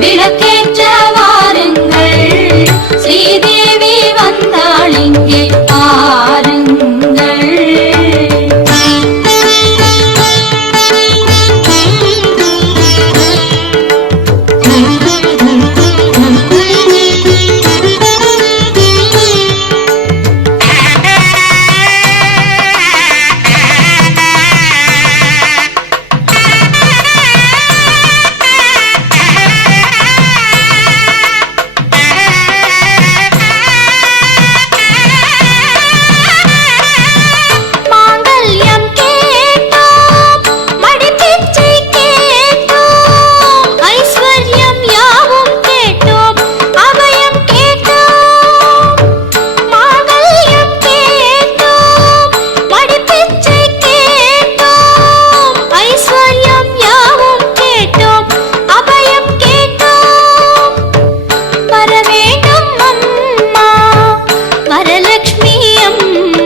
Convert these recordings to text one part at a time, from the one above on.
விளக்கேற்ற ലക്ഷ്മിയമ്മ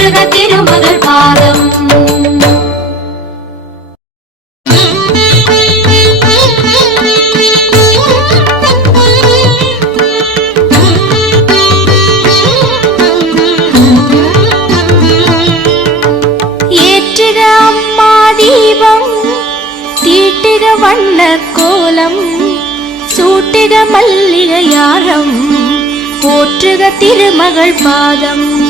போற்றுக திருமுதல் பாதம். வண்ண கோலம் சூட்டுக மல்லிகையாரம் போற்றுக திருமகள் பாதம்.